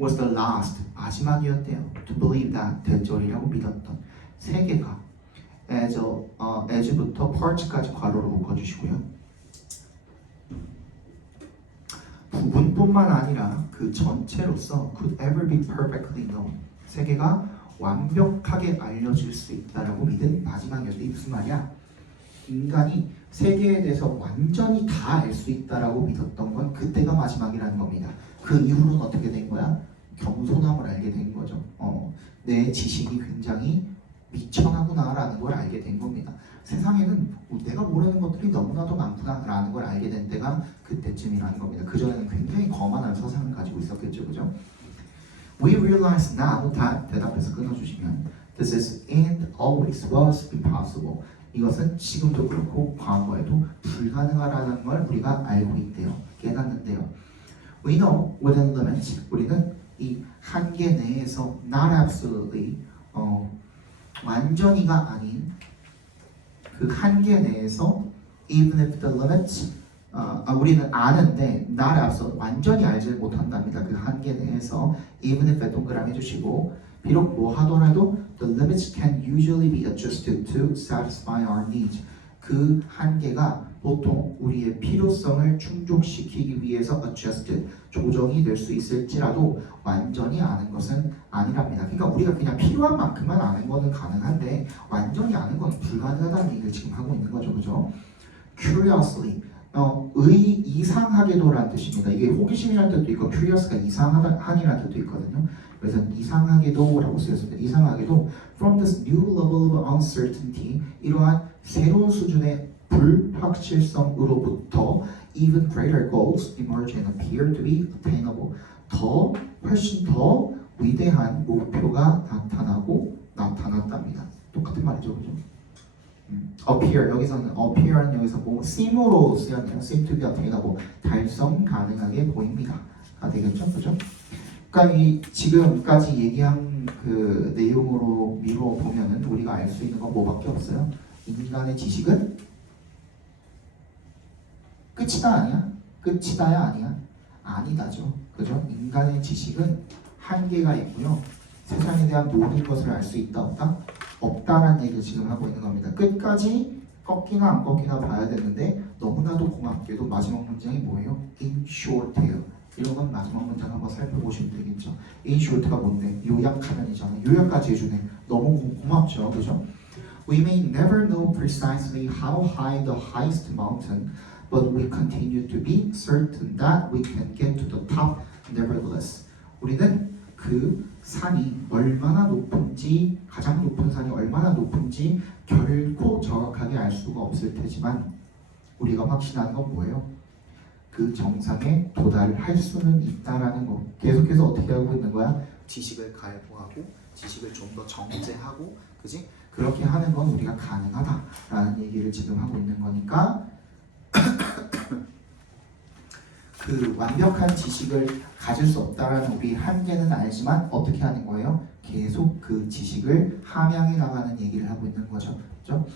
was the last, 마지막이었대요. To believe that, 대절이라고 믿었던 세계가 as부터 parts까지 괄호로 묶어주시고요. 부분뿐만 아니라 그 전체로서 could ever be perfectly known 세계가 완벽하게 알려질 수 있다라고 믿은 마지막이었는데 무슨 말이야? 인간이 세계에 대해서 완전히 다 알 수 있다라고 믿었던 건 그때가 마지막이라는 겁니다. 그 이후로는 어떻게 된 거야? 겸손함을 알게 된 거죠. 내 지식이 굉장히 미천하구나라는 걸 알게 된 겁니다. 세상에는 내가 모르는 것들이 너무나도 많구나라는 걸 알게 된 때가 그때쯤이라는 겁니다. 그전에는 굉장히 거만한 서상을 가지고 있었겠죠, 그죠? We realize now that 대답해서 끊어주시면 this is and always was impossible. 이것은 지금도 그렇고 과거에도 불가능하다는 걸 우리가 알고 있대요. 깨닫는데요. We know within limits. 우리는 이 한계 내에서 not absolutely 완전히가 아닌 그 한계 내에서 even if the limits 우리는 아는데 not absolute 완전히 알지 못한답니다. 그 한계 내에서 even if 동그라미 해주시고 비록 뭐 하더라도 the limits can usually be adjusted to satisfy our needs. 그 한계가 보통 우리의 필요성을 충족시키기 위해서 adjusted, 조정이 될 수 있을지라도 완전히 아는 것은 아니랍니다. 그러니까 우리가 그냥 필요한 만큼만 아는 것은 가능한데 완전히 아는 건 불가능하다는 얘기를 지금 하고 있는 거죠. 그죠? Curiously, 이상하게도라는 뜻입니다. 이게 호기심이라는 뜻도 있고 curious가 이상하니라는 뜻도 있거든요. 그래서 이상하게도라고 쓰였습니다. 이상하게도 from this new level of uncertainty 이러한 새로운 수준의 불확실성으로부터 even greater goals emerge and appear to be attainable. 훨씬 더 위대한 목표가 나타났답니다. 똑같은 말이죠, 그죠? appear 여기서는 appear는 여기서 뭐 seem으로 쓰였네요. seem to be attainable 달성 가능하게 보입니다가 되겠죠, 그죠? 그러니까 이 지금까지 얘기한 그 내용으로 미루어 보면은 우리가 알 수 있는 건 뭐밖에 없어요. 인간의 지식은 끝이다 아니야? 끝이다야 아니야? 아니다죠, 그죠? 인간의 지식은 한계가 있고요. 세상에 대한 모든 것을 알 수 있다 없다? 없다라는 얘기를 지금 하고 있는 겁니다. 끝까지 꺾이나 안 꺾이나 봐야 되는데 너무나도 고맙게도 마지막 문장이 뭐예요? In short예요. 이런 건 마지막 문장 한번 살펴보시면 되겠죠. In short가 뭔데? 요약하면이잖아요. 요약까지 해주네. 너무 고맙죠, 그죠? We may never know precisely how high the highest mountain, but we continue to be certain that we can get to the top nevertheless. 우리는 그 산이 얼마나 높은지, 가장 높은 산이 얼마나 높은지 결코 정확하게 알 수가 없을 테지만 우리가 확신하는 건 뭐예요? 그 정상에 도달할 수는 있다라는 거. 계속해서 어떻게 하고 있는 거야? 지식을 갈구하고 지식을 좀 더 정제하고, 그지? 그렇게 하는 건 우리가 가능하다라는 얘기를 지금 하고 있는 거니까 그 완벽한 지식을 가질 수 없다라는 우리 한계는 알지만 어떻게 하는 거예요? 계속 그 지식을 함양해 나가는 얘기를 하고 있는 거죠. 그렇죠?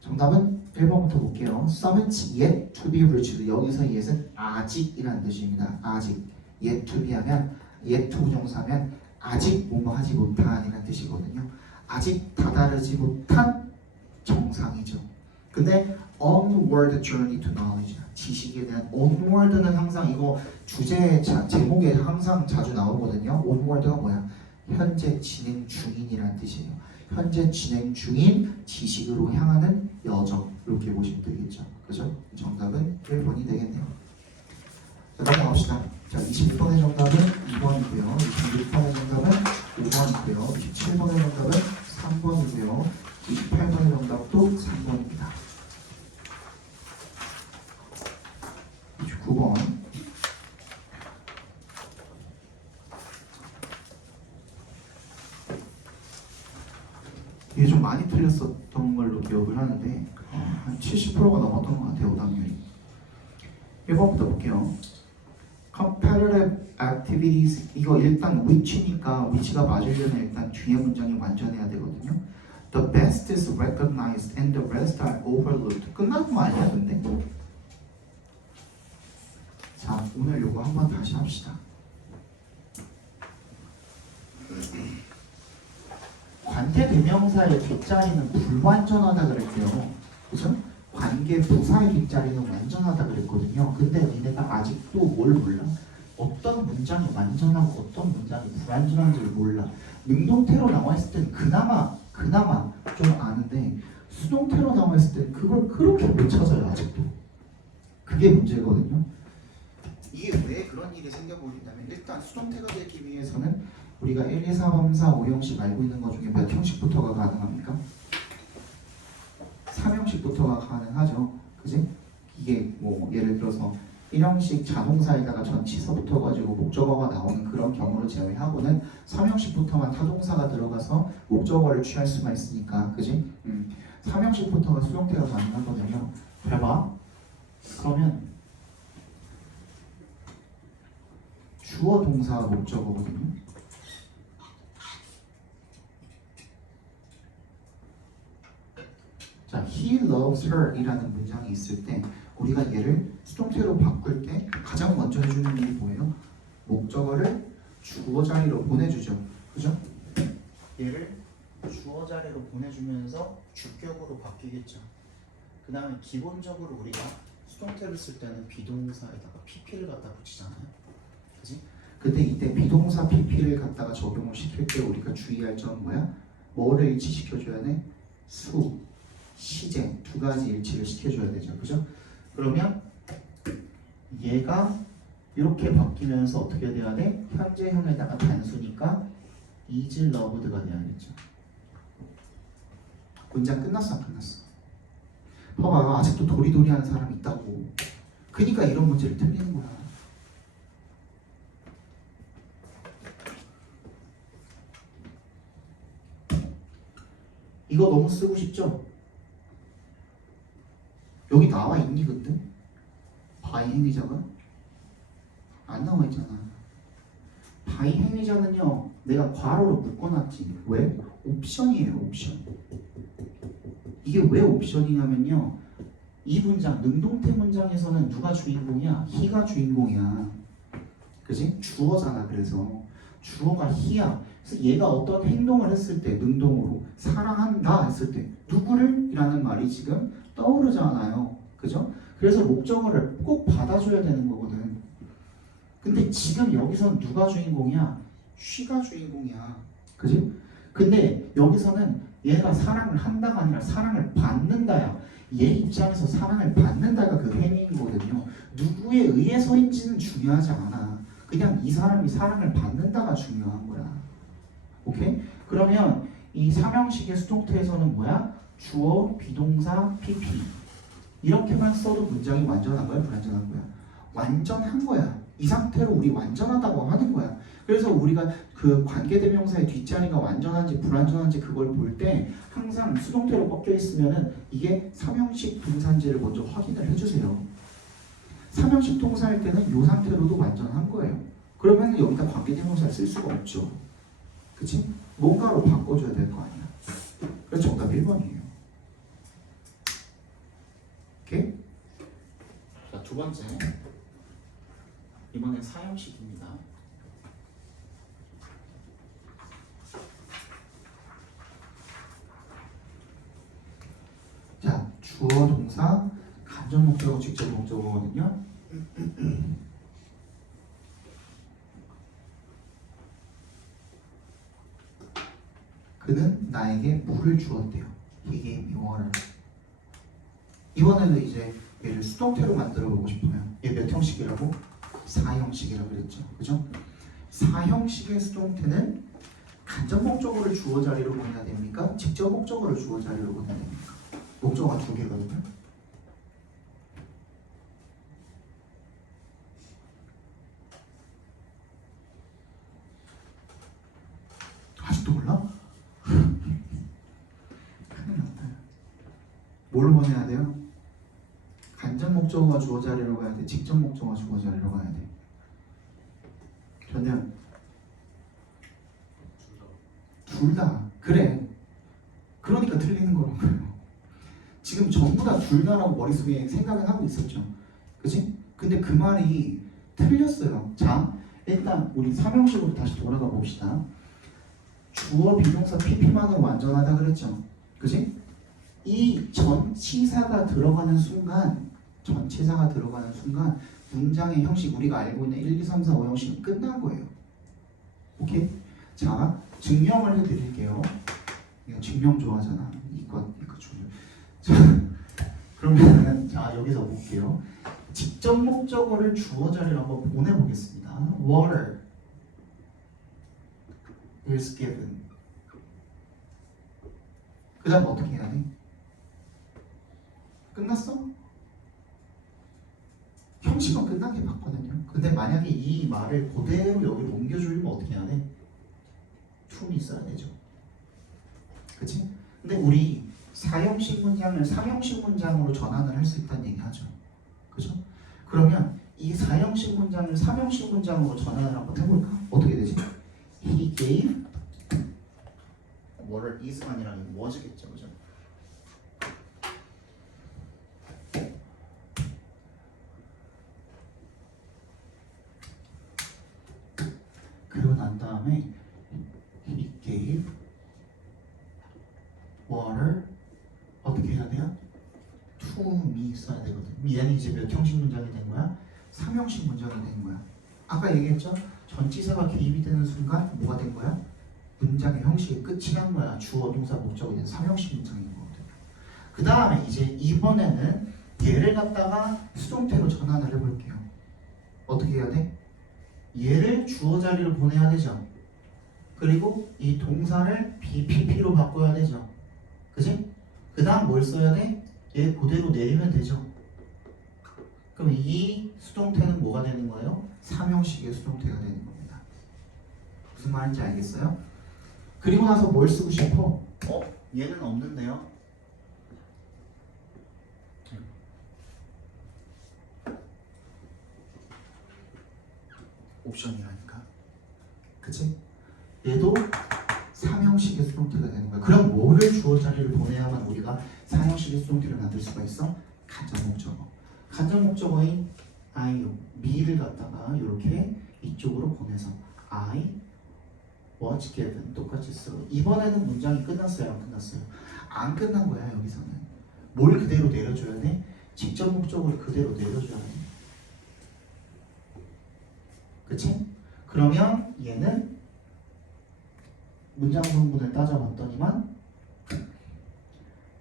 정답은 1번부터 볼게요. Summits yet to be reached. 여기서 yet은 아직이라는 뜻입니다. 아직. yet to be 하면 yet to 부정사면 아직 뭐뭐 하지 못한이라는 뜻이거든요. 아직 다다르지 못한 정상이죠. 근데 onward journey to knowledge. 지식에 대한 onward는 항상 이거 주제 제목에 항상 자주 나오거든요. onward가 뭐야? 현재 진행 중인이라는 뜻이에요. 현재 진행 중인 지식으로 향하는 여정, 이렇게 보시면 되겠죠. 그죠? 정답은 1번이 되겠네요. 자, 넘어갑시다. 자, 26번의 정답은 2번이고요. 26번의 정답은 5번이고요. 27번의 정답은 3번이고요. 28번의 정답도 3번입니다. 29번. 이게 좀 많이 틀렸었던 걸로 기억을 하는데 한 70%가 넘었던 것 같아요, 오답률이. 1번부터 볼게요. Competitive activities, 이거 일단 which니까 which가 맞으려면 일단 뒤에 문장이 완전해야 되거든요. The best is recognized and the rest are overlooked. 끝난 거 아니야, 근데? 자, 오늘 요거 한번 다시 합시다. 관계 대명사의 뒷자리는 불완전하다 그랬대요. 그죠? 관계 부사의 뒷자리는 완전하다 그랬거든요. 근데 니네가 아직도 뭘 몰라? 어떤 문장이 완전하고 어떤 문장이 불완전한지를 몰라. 능동태로 나와 있을 땐 그나마 좀 아는데 수동태로 나와 있을 땐 그걸 그렇게 못 찾아요, 아직도. 그게 문제거든요. 이게 왜 그런 일이 생겨버린다면 일단 수동태가 되기 위해서는 우리가 1, 2, 3, 4, 5형식 알고 있는 것 중에 몇 형식부터가 가능합니까? 3형식부터가 가능하죠. 그지? 이게 뭐 예를 들어서 1형식 자동사에다가 전치사 붙어가지고 목적어가 나오는 그런 경우를 제외하고는 3형식부터만 타동사가 들어가서 목적어를 취할 수가 있으니까, 그지? 3형식부터가 수동태가 가능하거든요. 잘 봐. 그러면 주어 동사가 목적어거든요. 자, he loves her 이라는 문장이 있을 때 우리가 얘를 수동태로 바꿀 때 가장 먼저 해주는 일이 뭐예요? 목적어를 주어 자리로 보내주죠. 그죠? 얘를 주어 자리로 보내주면서 주격으로 바뀌겠죠. 그 다음에 기본적으로 우리가 수동태를 쓸 때는 비동사에다가 pp를 갖다 붙이잖아요. 그지? 근데 이때 비동사 pp를 갖다가 적용을 시킬 때 우리가 주의할 점은 뭐야? 뭐를 일치시켜줘야 돼? 수, 시제 두 가지 일치를 시켜줘야 되죠. 그죠? 그러면 얘가 이렇게 바뀌면서 어떻게 돼야 돼? 현재형에다가 단수니까 is loved가 돼야겠죠. 문장 끝났어 안 끝났어? 봐봐 아직도 도리도리 하는 사람이 있다고. 그러니까 이런 문제를 틀리는 거야. 이거 너무 쓰고 싶죠? 여기 나와 있니 근데? 바이 행위자가? 안 나와 있잖아. 바이 행위자는요 내가 괄호로 묶어놨지. 왜? 옵션이에요 옵션. 이게 왜 옵션이냐면요 이 문장 능동태 문장에서는 누가 주인공이야? he가 주인공이야. 그지? 주어잖아. 그래서 주어가 he야. 그래서 얘가 어떤 행동을 했을 때 능동으로 사랑한다 했을 때 누구를? 이라는 말이 지금 떠오르잖아요. 그죠? 그래서 목적어를 꼭 받아줘야 되는 거거든. 근데 지금 여기선 누가 주인공이야? she가 주인공이야. 그지? 근데 여기서는 얘가 사랑을 한다가 아니라 사랑을 받는다야. 얘 입장에서 사랑을 받는다가 그 행위이거든요. 누구에 의해서인지는 중요하지 않아. 그냥 이 사람이 사랑을 받는다가 중요한 거야. 오케이? 그러면 이 삼형식의 수동태에서는 뭐야? 주어, 비동사, PP 이렇게만 써도 문장이 완전한 거야? 불완전한 거야? 완전한 거야. 이 상태로 우리 완전하다고 하는 거야. 그래서 우리가 그 관계대명사의 뒷자리가 완전한지 불완전한지 그걸 볼 때 항상 수동태로 꺾여 있으면은 이게 삼형식 동사인지를 먼저 확인을 해주세요. 삼형식 동사일 때는 이 상태로도 완전한 거예요. 그러면 여기다 관계대명사를 쓸 수가 없죠. 그치? 뭔가로 바꿔줘야 될 거 아니야. 그래서 정답 1번이에요. 오케이? 자, 두 번째. 이번엔 사형식입니다. 자, 주어, 동사, 간접 목적어, 직접 목적어거든요. 그는 나에게 물을 주었대요. He gave me water. 이번에는 이제 얘를 수동태로 만들어 보고 싶어요. 얘 몇 형식이라고? 4형식이라고 그랬죠. 그죠? 4형식의 수동태는 간접 목적어를 주어 자리로 보내야 됩니까? 직접 목적어를 주어 자리로 보내야 됩니까? 목적어가 두 개거든요. 아직도 몰라? 큰일 났다. 뭘로 보내야 돼요? 간접 목적어가 주어 자리로 가야 돼? 직접 목적어가 주어 자리로 가야 돼? 전혀 둘 다. 그래. 그러니까 틀리는 거란 거예요. 지금 전부 다 둘 다라고 머릿속에 생각은 하고 있었죠. 그치? 근데 그 말이 틀렸어요. 자, 일단 우리 삼형식으로 다시 돌아가 봅시다. 주어, 비동사, PP만으로 완전하다 그랬죠. 그치? 이 전치사가 들어가는 순간 문장의 형식 우리가 알고 있는 1, 2, 3, 4, 5 형식은 끝난 거예요. 오케이? 자, 증명을 해드릴게요. 이거 증명 좋아하잖아. 이거 증명. 자, 그러면 자 여기서 볼게요. 직접 목적어를 주어 자리로 한번 보내보겠습니다. Water is given. 그 다음 어떻게 해야 돼? 끝났어? 형식은 끝나게 봤거든요. 근데 만약에 이 말을 그대로 여기로 옮겨주려면 어떻게 해야 돼? to는 있어야 되죠. 그치? 근데 우리 4형식 문장을 3형식 문장으로 전환을 할 수 있다는 얘기 하죠. 그죠? 그러면 이 4형식 문장을 3형식 문장으로 전환을 한번 해볼까? 어떻게 되지? He gave water is가 아니라 was겠죠. 그죠? 그러고 난 다음에 He gave water 어떻게 해야 돼요? to me 써야 되거든. 얘는 이제 몇 형식 문장이 된 거야? 3형식 문장이 된 거야. 아까 얘기했죠? 전치사가 개입이 되는 순간 뭐가 된 거야? 문장의 형식이 끝이 난 거야. 주어, 동사, 목적이 된 3형식 문장인 거거든. 그 다음에 이제 이번에는 얘를 갖다가 수동태로 전환을 해볼게요. 어떻게 해야 돼? 얘를 주어 자리로 보내야 되죠. 그리고 이 동사를 BPP로 바꿔야 되죠. 그지? 그 다음 뭘 써야 돼? 얘 그대로 내리면 되죠. 그럼 이 수동태는 뭐가 되는 거예요? 삼형식의 수동태가 되는 겁니다. 무슨 말인지 알겠어요? 그리고 나서 뭘 쓰고 싶어? 얘는 없는데요? 옵션이라니까. 그치? 얘도 삼형식의 수동태가 되는 거야. 그럼 뭐를 주어 자리를 보내야만 우리가 삼형식의 수동태를 만들 수가 있어? 간접 목적어. 간접 목적어인 I, me를 갖다가 이렇게 이쪽으로 보내서 I was given 똑같이 쓰고 이번에는 문장이 끝났어요? 안 끝났어요? 안 끝난 거야. 여기서는 뭘 그대로 내려줘야 돼? 직접 목적어를 그대로 내려줘야 돼. 그치? 그러면 얘는 문장 성분을 따져봤더니만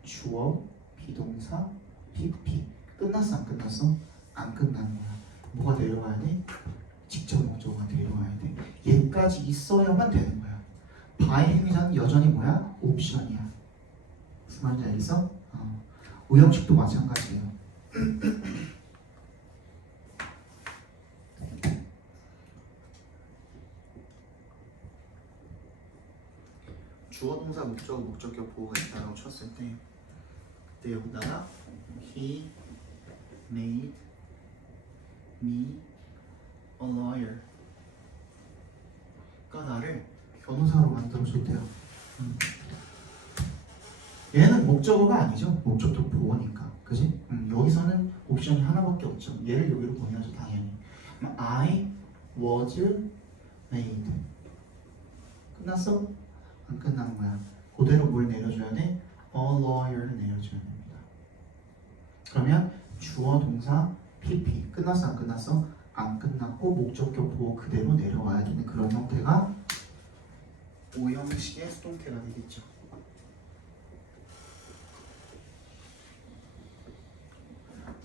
주어, 비동사, PP 끝났어? 안 끝났어? 안 끝나는 거야. 뭐가 내려와야 돼? 직접 목적어가 내려와야 돼. 얘까지 있어야만 되는 거야. by 행위자는 여전히 뭐야? 옵션이야. 무슨 말인지 알겠어? 오형식도 마찬가지예요. 주어 동사 목적어 목적격 보호가 있다고 쳤을 때 그때 여기다가 he made me a lawyer 가 나를 변호사로 만들어줬대요. 얘는 목적어가 아니죠. 목적격 보호니까. 그지? 여기서는 옵션이 하나밖에 없죠. 얘를 여기로 보내야죠. 당연히. I was made 끝났어? 안 끝나는 거야. 그대로 뭘 내려줘야 돼? A lawyer를 내려줘야 됩니다. 그러면 주어 동사 PP 끝났어? 안 끝났어? 안 끝났고 목적격 보호 그대로 내려와야 되는 그런 형태가 오형식의 수동태가 되겠죠.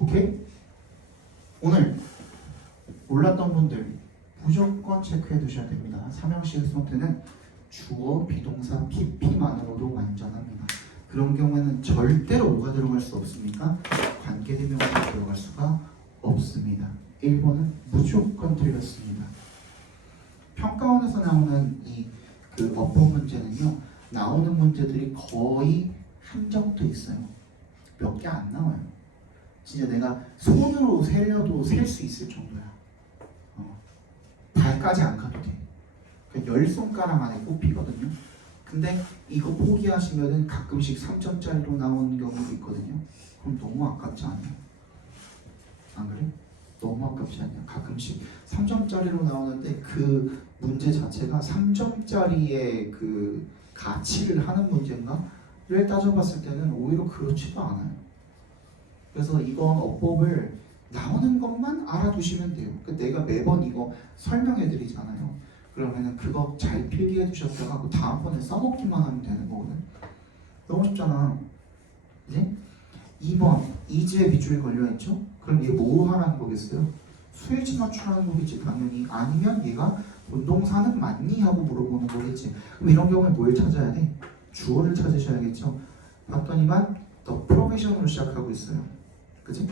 오케이? 오늘 몰랐던 분들 무조건 체크해 두셔야 됩니다. 삼형식의 수동태는 주어, 비동사, PP만으로도 완전합니다. 그런 경우에는 절대로 뭐가 들어갈 수 없습니까? 관계대명사가 들어갈 수가 없습니다. 1번은 무조건 틀렸습니다. 평가원에서 나오는 그 어법 문제는요, 나오는 문제들이 거의 한정돼 있어요. 몇 개 안 나와요. 진짜 내가 손으로 세려도 셀 수 있을 정도야. 발까지 안 가도 돼. 그러니까 10손가락 안에 꼽히거든요. 근데 이거 포기하시면은 가끔씩 3점짜리로 나오는 경우도 있거든요. 그럼 너무 아깝지 않아요? 안 그래? 너무 아깝지 않냐? 가끔씩 3점짜리로 나오는데 그 문제 자체가 3점짜리의 그 가치를 하는 문제인가를 따져봤을 때는 오히려 그렇지도 않아요. 그래서 이건 어법을 나오는 것만 알아두시면 돼요. 그러니까 내가 매번 이거 설명해 드리잖아요. 그러면은 그거 잘 필기해 두셨다가 그 다음번에 써먹기만 하면 되는 거거든. 너무 쉽잖아. 그지? 2번 이지의 빗줄이 걸려있죠? 그럼 얘 뭐 하라는 거겠어요? 수일치 맞추라는 거겠지 당연히. 아니면 얘가 본동사는 맞니? 하고 물어보는 거겠지. 그럼 이런 경우에 뭘 찾아야 돼? 주어를 찾으셔야겠죠. 봤더니만 the provision으로 시작하고 있어요. 그치?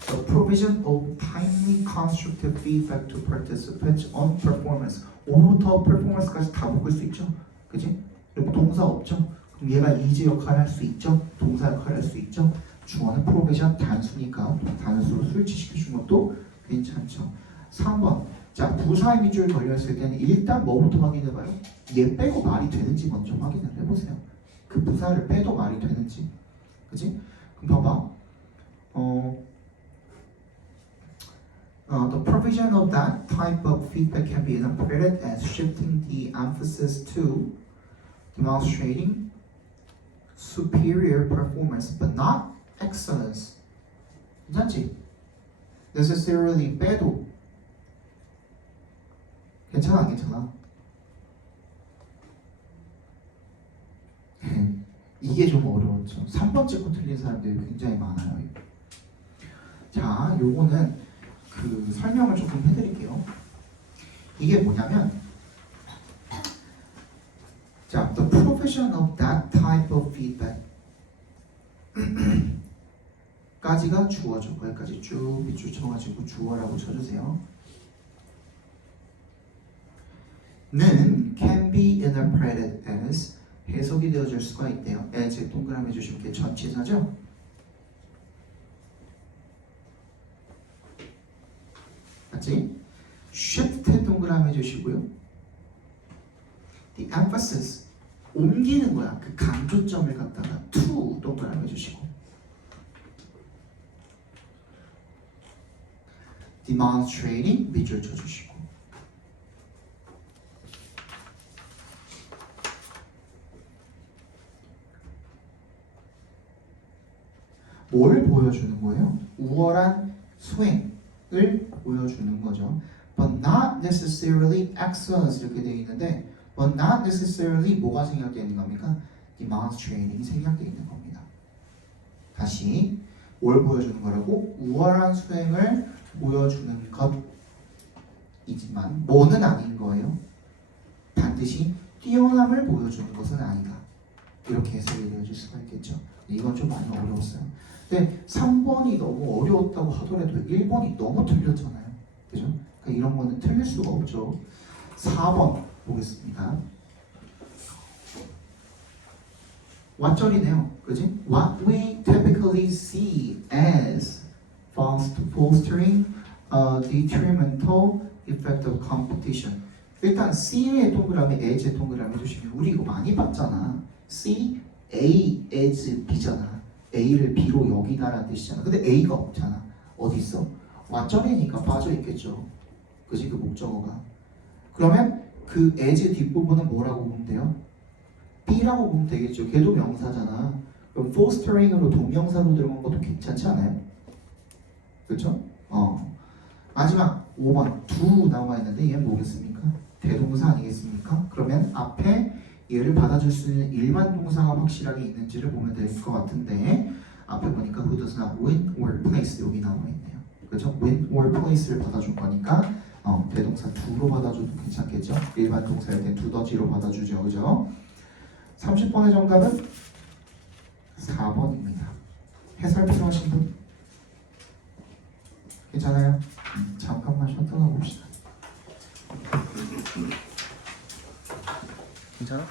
The provision of timely constructive feedback to participants on performance. 5부터 performance까지 다 묶을 수 있죠. 그치? 그리고 동사 없죠? 그럼 얘가 이제 역할을 할 수 있죠? 동사 역할을 할 수 있죠? 주어는 provision 단수니까 단수로 수일치시켜준 것도 괜찮죠. 3번 자 부사의 밑줄 걸려있을 때는 일단 뭐부터 확인해봐요? 얘 빼고 말이 되는지 먼저 확인을 해보세요. 그 부사를 빼도 말이 되는지. 그치? 그럼 봐봐. The provision of that type of feedback can be interpreted as shifting the emphasis to demonstrating superior performance, but not excellence. 괜찮지? necessarily 빼도 괜찮아 안 괜찮아? 이게 좀 어려웠죠. 3번째 거 틀린 사람들이 굉장히 많아요. 자, 요거는 그 설명을 조금 해드릴게요. 이게 뭐냐면, 자, the profession of that type of feedback 까지가 주어죠. 거기까지 쭉 밑줄 쳐가지고 주어라고 쳐주세요. 는 can be interpreted as 해석이 되어줄 수가 있대요. as 동그라미 해주시면 게 전치사죠. 맞지? shift 동그라미 해주시고요. the emphasis 옮기는 거야. 그 강조점을 갖다가 to 동그라미 해주시고 demonstrating 밑줄 쳐주시고 뭘 보여주는 거예요? 우월한 수행을 보여주는 거죠. But not necessarily excellence 이렇게 되어 있는데 but not necessarily 뭐가 생략되어 있는 겁니까? demonstrating이 생략되어 있는 겁니다. 다시 뭘 보여주는 거라고? 우월한 수행을 보여주는 것이지만 뭐는 아닌 거예요. 반드시 뛰어남을 보여주는 것은 아니다. 이렇게 해석이 되어질 수가 있겠죠. 이건 좀 많이 어려웠어요. 근데 3번이 너무 어려웠다고 하더라도 1번이 너무 틀렸잖아요. 그죠? 그러니까 이런 거는 틀릴 수가 없죠. 4번 보겠습니다. 왓절이네요. 그지? What we typically see as fostering a detrimental effect of competition. 일단 C의 동그라미, A의 동그라미 해주시면 우리 이거 많이 봤잖아. C, A, as B잖아. A를 B로 여기다라는 뜻이잖아. 근데 A가 없잖아. 어디 있어? 왓절이니까 빠져 있겠죠. 그지? 그 목적어가. 그러면 그 as 뒷부분은 뭐라고 보면 돼요? B라고 보면 되겠죠. 걔도 명사잖아. 그럼 fostering으로 동명사로 들어간 것도 괜찮지 않아요? 그렇죠? 마지막 5번 do 나와 있는데 얘는 뭐겠습니까? 대동사 아니겠습니까? 그러면 앞에 얘를 받아줄 수 있는 일반 동사가 확실하게 있는지를 보면 될 것 같은데 앞에 보니까 who does not win or place 여기 나와 있네요. 그렇죠? win or place를 받아줄 거니까 대동사 do로 받아줘도 괜찮겠죠? 일반 동사일 때 두더지로 받아주죠. 그죠? 30번의 정답은 4번입니다. 해설 필요하신 분? 괜찮아요? 잠깐만 쉬었다가 봅시다. 괜찮아?